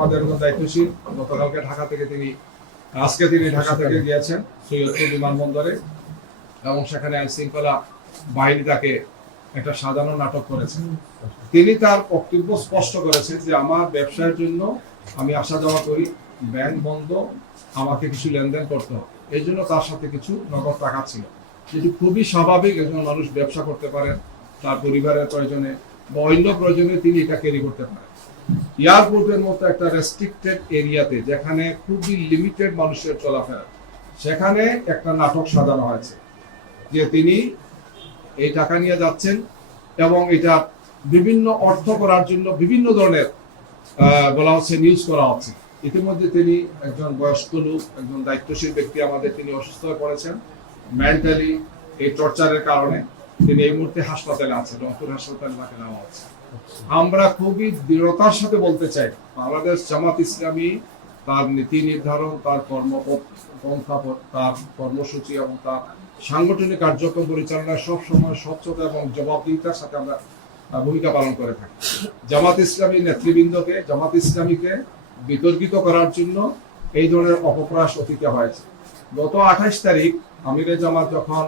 আমাদের দায়িত্বশীল। গতকালকে আজকে তিনি ঢাকা থেকে গিয়েছেন সৈয়দপুর বিমানবন্দরে, এবং সেখানে আইন শৃঙ্খলা বাহিনী তাকে একটা সাজানো নাটক করেছেন। তিনি তার বক্তব্য স্পষ্ট করেছেন যে আমার ব্যবসার জন্য আমি আসা যাওয়া করি, ব্যাংক বন্ধ, আমাকে কিছু লেনদেন করতে হবে, এই জন্য তার সাথে কিছু নগদ টাকা ছিল, যেটি খুবই স্বাভাবিক। একজন মানুষ ব্যবসা করতে পারেন তার পরিবারের প্রয়োজনে বা অন্য প্রয়োজনে তিনি এটা ক্যারি করতে পারেন। এয়ারপোর্টের মতো একটা রেস্ট্রিক্টেড এরিয়াতে, যেখানে খুবই লিমিটেড মানুষের চলাফেরা, সেখানে একটা নাটক সাজানো হয়েছে যে তিনি এই টাকা নিয়ে যাচ্ছেন এবং এটা বিভিন্ন অর্থ করার জন্য বিভিন্ন ধরনের বলা হচ্ছে, নিউজ করা হচ্ছে। ইতিমধ্যে তিনি একজন বয়স্ক লোক, একজন দায়িত্বশীল ব্যক্তি আমাদের, তিনি অসুস্থ হয়ে পড়েছেন মেন্টালি, এই টর্চারের কারণে। তিনি এই মুহূর্তে হাসপাতালে আছেন, রংপুর হাসপাতালে তাকে নেওয়া হচ্ছে। আমরা খুবই দৃঢ়তার সাথে বলতে চাই, বাংলাদেশ জামাত ইসলামী তার নীতি নির্ধারণ, তার কর্মপন্থা, তার কর্মসূচি এবং তার সাংগঠনিক কার্যক্রম পরিচালনায় সব সময় স্বচ্ছতা এবং জবাবদিহিতার সাথে আমরা ভূমিকা পালন করে থাকি। জামাত ইসলামী নেতৃবৃন্দকে, জামাত ইসলামীকে বিতর্কিত করার জন্য এই ধরনের অপপ্রয়াস অতীতে হয়েছে। গত 28 তারিখ আমিরে জামাত যখন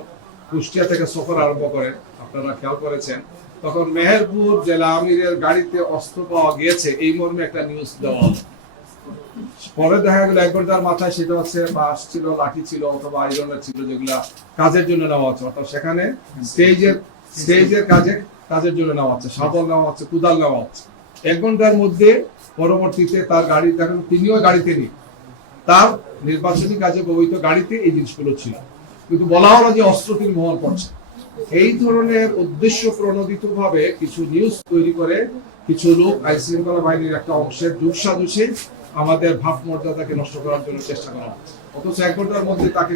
কুষ্টিয়া থেকে সফর আরম্ভ করেন, আপনারা খেয়াল করেছেন, তখন মেহেরপুর জেলা আমিরের গাড়িতে অস্ত্র পাওয়া গিয়েছে এই মর্মে একটা নিউজ দেওয়া হলো। পরে দেখা গেল 1 ঘন্টার মাথায় সেটা হচ্ছে বাস ছিল, লাঠি ছিল, অথবা আইরনের ছিল, যেগুলা কাজের জন্য নেওয়া হচ্ছে। অর্থাৎ সেখানে স্টেজের কাজের জন্য নেওয়া হচ্ছে, শাবল নেওয়া হচ্ছে, কুদাল নেওয়া হচ্ছে। 1 ঘন্টার মধ্যে পরবর্তীতে তার গাড়ি, দেখেন তিনিও গাড়িতে নেই, তার নির্বাচনী কাজে ব্যবহৃত গাড়িতে এই জিনিসগুলো ছিল, কিন্তু বলা হলো যে অস্ত্র তিনি বহন করছে। এই ধরনের উদ্দেশ্য প্রণোদিত ভাবে কিছু নিউজ তৈরি করে কিছু লোক আইন শৃঙ্খলা বাহিনীর একটা অংশের দুঃসাহসে আমাদের ভাবমর্যাদাকে নষ্ট করার জন্য চেষ্টা করা হচ্ছে। অথচ 1 ঘন্টার মধ্যে তাকে